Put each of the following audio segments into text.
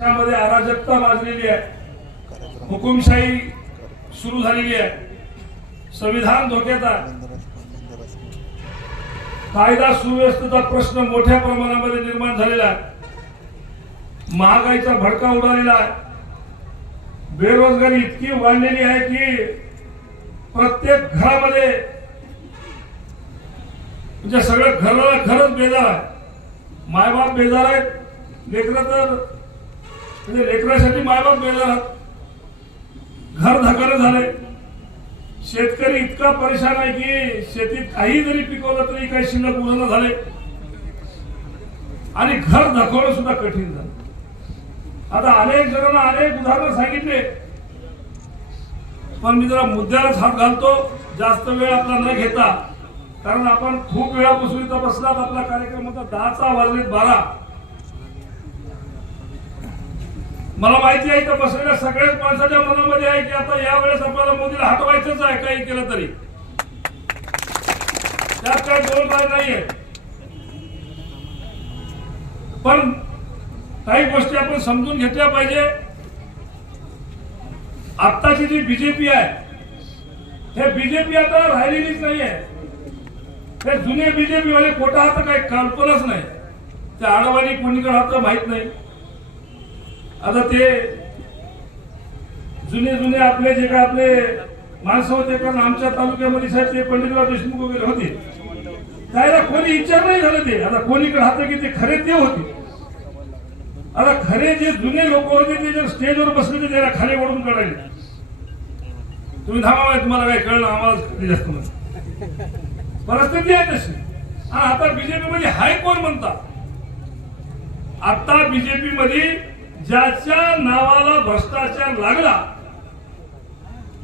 त्यामध्ये अराजकता माजलेली आहे, हुकुमशाही सुरू झालेली आहे, संविधान धोक्यात आहे, कायदा सुव्यवस्थेचा प्रश्न मोठ्या प्रमाणामध्ये निर्माण झालेला आहे, महागाईचा भडका उडालेला आहे, बेरोजगारी इतकी वाढलेली आहे की प्रत्येक घरामध्ये म्हणजे सगळं घराला घरच बेजार आहे. मायबाप बेजार आहेत, लेकरं तर म्हणजे लेकरासाठी मायबाप बेजार आहेत, घर धकाने झाले. शेतकरी इतका परेशान आहे की शेतीत काही जरी पिकवलं तरी काही शिल्लक उरलं झाले आणि घर धकवणं सुद्धा कठीण झालं. आता अनेक जणांना अनेक उदाहरणं सांगितले, पण मी जरा मुद्द्यालाच हात घालतो, जास्त वेळ आपला न घेता, कारण आपण खूप वेळापासून इथं बसलात. आपला कार्यक्रम होता 10चा वाजलेत 12. मला माहिती आहे इथं बसलेल्या सगळ्याच माणसाच्या मनामध्ये आहे की आता यावेळेस आपल्याला मोदीला हटवायचंच आहे, काही केलं तरी त्यात काही दोन राय नाहीये. पण काही गोष्टी आपण समजून घेतल्या पाहिजे. आत्ताची जी बीजेपी आहे, हे बीजेपी आता राहिलेलीच नाहीये. हे जुने बीजेपी वाले कोटा आता काही कल्पनाच नाही, ते आडवाणी कोणीकडे हात माहित नाही. आता ते जुने आपले जे काय आपले माणसं होते, कारण आमच्या तालुक्यामध्ये साहेब ते पंडितराव देशमुख वगैरे होते, त्याला कोणी विचार नाही झालं. ते आता कोणीकडे हात की ते खरे ते होते. आता खरे जे जुने लोक होते ते जर स्टेजवर बसले तर त्याला खाली ओढून काढायचे. तुम्ही थांबा, तुम्हाला काही कळलं, आम्हाला जास्त नाही. परिस्थिती आहे तशी. आणि आता बीजेपी मध्ये हाय कोण म्हणता? आता बीजेपी मध्ये ज्याच्या नावाला भ्रष्टाचार लागला,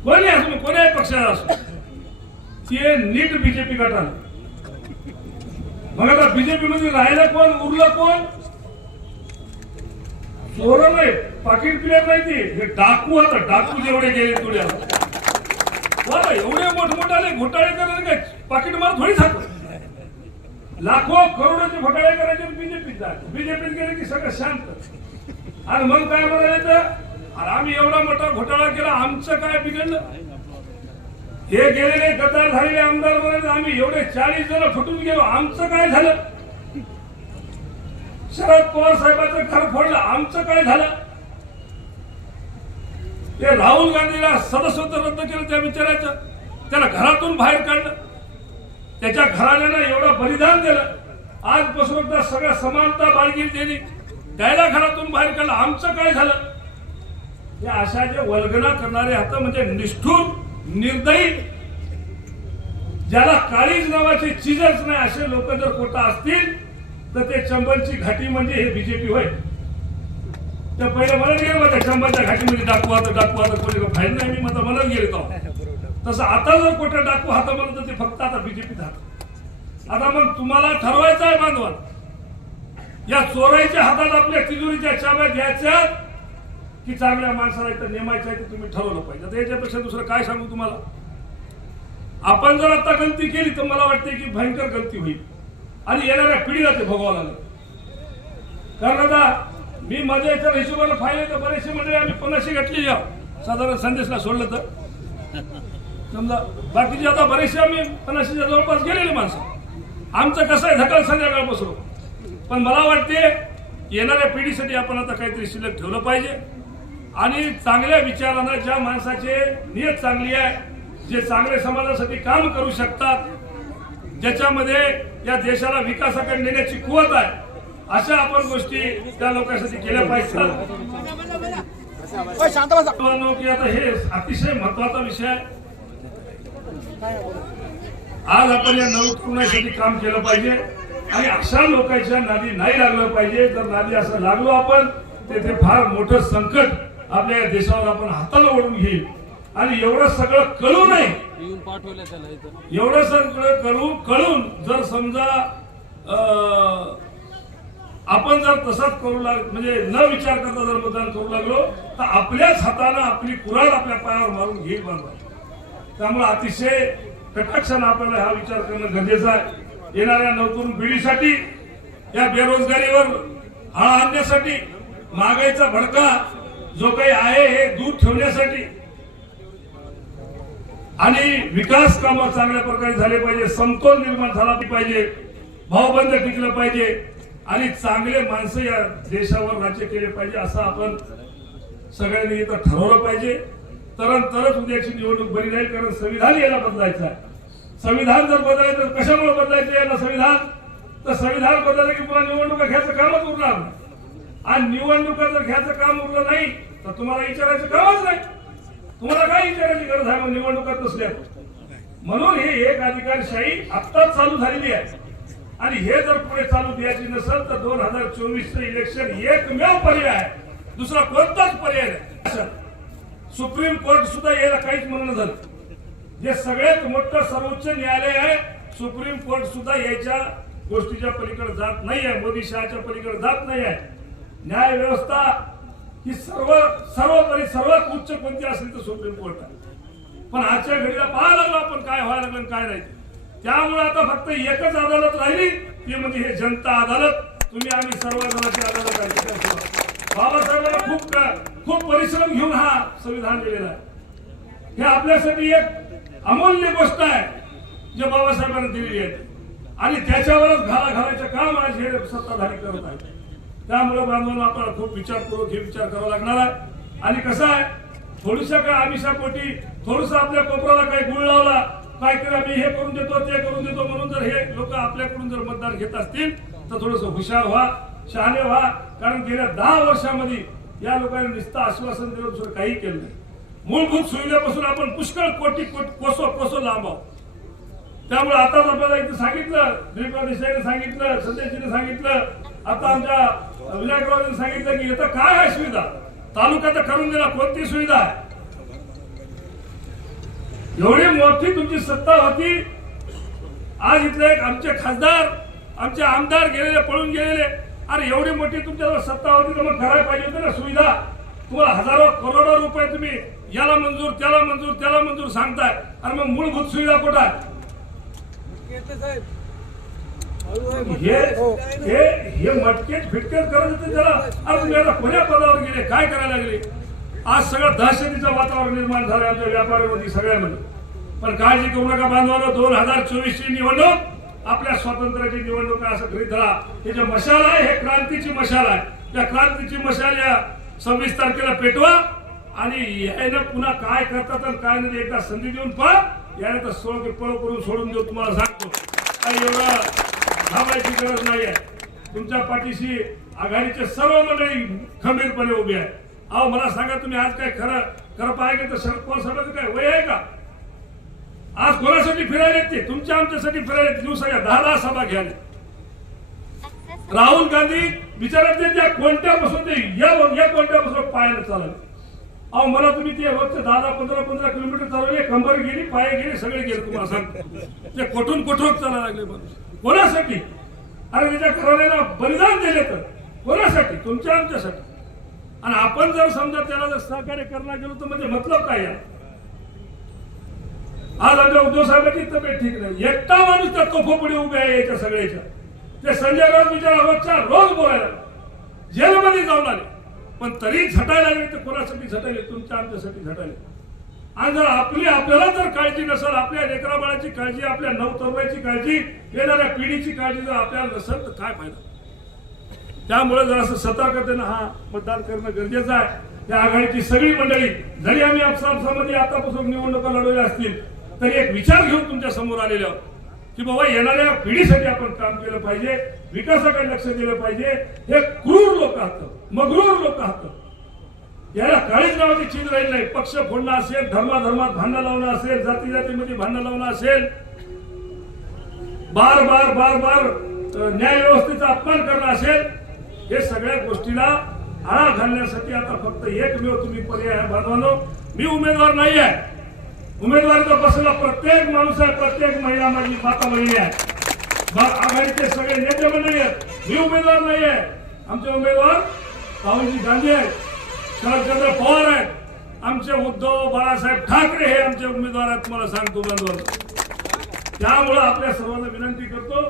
कोणी असो, कोण्याही पक्षाला असो, ते नीट बीजेपी गटाला. मग आता बीजेपी मध्ये राहिलं कोण, उरलं कोण? चोर नाही, पाकिट प्लेअर नाही, ते डाकू. आता डाकू जेवढे गेले तेवढे एवढे मोठमोठाले घोटाळे करायचे काय पाकिट मार थोडी खातो. लाखो करोडोचे घोटाळे करायचे बीजेपीत गेले की सगळं शांत. आणि मग काय म्हणायचं, आम्ही एवढा मोठा घोटाळा केला, आमचं काय बिघडलं? हे गेलेले गद्दार झालेले आमदार म्हणाले आम्ही एवढे 40 जण फुटून गेलो, आमचं काय झालं? शरद पवार साहेबांचं घर फोडलं, आमचं काय झालं? ते राहुल गांधीला सदस्यत्व रद्द केलं, त्या विचारायचं, त्याला घरातून बाहेर काढलं, त्याच्या घराण्यानं एवढं बलिदान दिलं, आजपासून सगळ्या समानता बाळगीर दिली, त्याला घरातून बाहेर काढलं, आमचं काय झालं? या अशा जे वल्गना करणारे आता म्हणजे निष्ठुर, निर्दयी, ज्याला काळीज नावाची चीजच नाही, असे लोक जर कोटा असतील तर ते चंबलची घाटी म्हणजे हे बीजेपी होय. तर पहिलं म्हणत गेलं माझ्या चंबलच्या घाटीमध्ये डाकू आता कोणी फाईल नाही, मी माझं म्हणत गेले तो. तसं आता जर कोठे डाकू हात म्हणत तर ते फक्त आता बीजेपीत हात. आता मग तुम्हाला ठरवायचं आहे बांधवान, या चोराईच्या हातात आपल्या तिजोरीच्या चाव्या द्यायच्या की चांगल्या माणसाला इथं नेमायचं आहे, ते तुम्ही ठरवलं पाहिजे. आता याच्यापेक्षा दुसरं काय सांगू तुम्हाला? आपण जर आता गलती केली तर मला वाटते की भयंकर गलती होईल आणि येणाऱ्या पिढीला ते भोगावं लागेल. कारण आता मी माझ्या इतर हिशोबाला फायले तर बरेचसे मंडळी आम्ही 50 घातली, साधारण संदेशला सोडलं तर समजा, बाकीचे आता बरेचसे आम्ही 50च्या जवळपास गेलेले माणसं. आमचं कसं आहे, धकाल संध्याकाळ बसलो. पण मला वाटते येणाऱ्या पिढीसाठी आपण आता काहीतरी शिल्लक ठेवलं पाहिजे आणि चांगल्या विचारानं, ज्या माणसाचे नियत चांगली आहे, जे चांगले समाजासाठी काम करू शकतात, ज्याच्यामध्ये या देशाला विकासाकडे नेण्याची कुवत आहे, अशा आपण गोष्टी त्या लोकांसाठी केल्या पाहिजेत. की आता हे अतिशय महत्वाचा विषय आहे. आज आपण या नवतरुणासाठी काम केलं पाहिजे आणि अशा लोकांच्या नादी नाही लागलं पाहिजे. जर नादी असं लागलो आपण तर ते फार मोठं संकट आपल्या या देशावर आपण हाताला ओढून घेईल. आणि एवढं सगळं कळू नये, एवढं सगळं कळून जर समजा आपण जर तसाच करू म्हणजे न विचार करता जर मतदान करू लागलो तर आपल्याच हाताने आपली कुऱ्हाड आपल्या पायावर मारून घेईल बांधवा. त्यामुळे अतिशय कटाक्षाने आपल्याला हा विचार करणं गरजेचं आहे. येणाऱ्या नवतरुण पिढीसाठी, या बेरोजगारीवर आळा आणण्यासाठी महागाईचा भडका जो काही आहे हे दूर ठेवण्यासाठी आणि विकास कामं चांगल्या प्रकारे झाले पाहिजे, समतोल निर्माण झाला पाहिजे, भावबंद टिकलं पाहिजे आणि चांगले माणसं या देशावर राज्य केले पाहिजे असं आपण सगळ्यांनी इथं ठरवलं पाहिजे. तरच उद्याची निवडणूक बरी राहील. कारण संविधान याला बदलायचं आहे. संविधान जर बदलायचं तर कशामुळे बदलायचं याला संविधान? तर संविधान बदललं की पुन्हा निवडणुका घ्यायचं कामच उरणार नाही. आणि निवडणुका जर घ्यायचं काम उरलं नाही तर तुम्हाला विचारायचं कामच नाही. तुम्हाला काय विचारायची गरज आहे मग निवडणुकात नसल्या? म्हणून हे एक अधिकारशाही आत्ताच चालू झालेली आहे आणि हे जर पुढे चालू द्यायची नसेल तर 2024 इलेक्शन एकमेव पर्याय आहे. दुसरा कोणताच पर्याय नाही. सुप्रीम कोर्ट सुद्धा याला काहीच म्हणणं झालं. जे सगळ्यात मोठं सर्वोच्च न्यायालय आहे सुप्रीम कोर्ट सुद्धा याच्या गोष्टीच्या पलीकडे जात नाही आहे. मोदी शहाच्या पलीकडे जात नाही आहे. न्याय व्यवस्था ही सर्वोपरी सर्वात उच्च कोणती असली तर सुप्रीम कोर्ट आहे. पण आजच्या घडीला पाहायला लागलो आपण काय व्हायला लागलं काय नाही. त्यामुळे आता फक्त एकच अदालत राहिली ती म्हणजे हे जनता अदालत. तुम्ही आम्ही सर्वजणांची अदालत आहे. बाबासाहेबांना खूप परिश्रम घेऊन हा संविधान दिलेला आहे. हे आपल्यासाठी एक अमूल्य गोष्ट आहे जे बाबासाहेबांनी दिलेली आहे आणि त्याच्यावरच घालायचं काम आज हे सत्ताधारी करत आहेत. त्यामुळे बांधवांना आपल्याला खूप विचारपूर्वक हे विचार करावा लागणार आहे. आणि कसं आहे थोडीशा काय आमिषापोटी थोडस आपल्या कोपराला काही गुळ लावला काय करा मी हे करून देतो ते करून देतो म्हणून जर हे लोक आपल्याकडून जर मतदान घेत असतील तर थोडस हुशार व्हा, शहाणे व्हा. कारण गेल्या 10 वर्षामध्ये या लोकांनी नुसतं आश्वासन दिलं दुसरं काही केलं नाही. मूलभूत सुविधेपासून आपण पुष्कळ कोटी कोसो लांब आहोत. त्यामुळे आताच आपल्याला इथे सांगितलं, दिलीपराव देसाईने सांगितलं, सतेशजीने सांगितलं, आता आमच्या विनायकरावांनी सांगितलं की इथं काय आहे सुविधा तालुक्यात करून दिला. कोणती सुविधा आहे? एवढी मोठी तुमची सत्ता होती. आज इथले आमचे खासदार आमचे आमदार गेलेले पळून गेलेले. अरे एवढी मोठी तुमच्यावर सत्ता होती तर मग करायला पाहिजे होती ना सुविधा. तुम्हाला हजारो करोडो रुपये तुम्ही याला मंजूर त्याला मंजूर सांगताय आणि मग मूलभूत सुविधा कुठं आहे? हे मटकेच फिटकेच करत होते त्याला. अरे तुम्ही आता कोण्या पदावर गेले काय करायला लागले? आज सगळं दहशतीचं वातावरण निर्माण झालं आमच्या व्यापाऱ्यांमध्ये सगळ्यामध्ये. पण काळजी करू नका बांधवांनो, 2024 ची निवडणूक आपल्या स्वातंत्र्याची निवडणूक असं गृहीत धरा. हे जे मशाल आहे हे क्रांतीची मशाल आहे. त्या क्रांतीची मशाल या 26 तारखेला पेटवा आणि याने पुन्हा काय करतात आणि काय नाही एकदा संधी देऊन पहा. याने तर पळ करून सोडून देऊ तुम्हाला सांगतो. काही एवढं थांबायची गरज नाही आहे. तुमच्या पाठीशी आघाडीचे सर्व मंडळी खंबीरपणे उभी आहे. अहो मला सांगा तुम्ही आज काय खरं पाहिजे तर शरद पवार साहेबांचं काय वय आहे का? आज कोणासाठी फिरायला ते तुमच्या आमच्यासाठी फिरायला दिवसाच्या 10 सभा घ्यायला. राहुल गांधी विचारायचे त्या कोणत्यापासून ते या कोणत्यापासून पायानं चालले. अहो मला तुम्ही ते रोजचे 10-15 किलोमीटर चालवले, कंबर गेली, पाय गेले, सगळे गेले. तुम्हाला सांगतो ते कोठून चालायला लागले. कोणासाठी? अरे त्याच्या घराण्याला बलिदान दिले तर कोणासाठी? तुमच्या आमच्यासाठी. आणि आपण जर समजा त्याला जर सहकार्य करणार गेलो तर म्हणजे मतलब काय? आज आमच्या उद्धव साहेबांची तब्येत ठीक नाही. एकटा माणूस त्या तोफापुढे उभे आहे याच्या सगळ्याच्या. ते संजय राऊत बिचारा रोज बोलायला जेलमध्ये जाऊन आले पण तरी झटायला लागले. ते कोणासाठी झटायले? तुमच्या आमच्यासाठी झटायले. आणि जर आपल्याला जर काळजी नसेल, आपल्या लेकरा बाळाची काळजी, आपल्या नवतरुणाची काळजी, येणाऱ्या पिढीची काळजी जर आपल्याला नसेल तर काय फायदा? त्यामुळे जर असं सतर्कतेनं हा मतदान करणं गरजेचं आहे. त्या आघाडीची सगळी मंडळी जरी आम्ही आपसामध्ये आतापासून निवडणुका लढवल्या असतील तरी एक विचार घेऊन तुमच्या समोर आलेले आहोत की बाबा येणाऱ्या पिढीसाठी आपण काम केलं पाहिजे, विकासाकडे लक्ष दिलं पाहिजे. हे क्रूर लोक आहात, मगरूर लोक आहात. याला काळीच नावाची चीज राहील नाही. पक्ष फोडणं असेल, धर्मात भांडण लावणं असेल, जातीमध्ये भांडण लावणं असेल, बार न्याय व्यवस्थेचा अपमान करणं असेल, हे सगळ्या गोष्टीला आळा घालण्यासाठी आता फक्त एकमेव तुम्ही पर्याय आहे बांधवांनो. मी उमेदवार नाही आहे. उमेदवारीचा बसला प्रत्येक माणूस आहे, प्रत्येक महिला माझी माता बहिणी आहे, आघाडीचे सगळे नेते मंडळी आहेत. मी उमेदवार नाही आहे. आमचे उमेदवार राहुलजी गांधी आहेत, शरदचंद्र पवार आहेत, आमचे उद्धव बाळासाहेब ठाकरे हे आमचे उमेदवार आहेत. तुम्हाला सांगतो बांधवांनो. त्यामुळे आपल्या सर्वांना विनंती करतो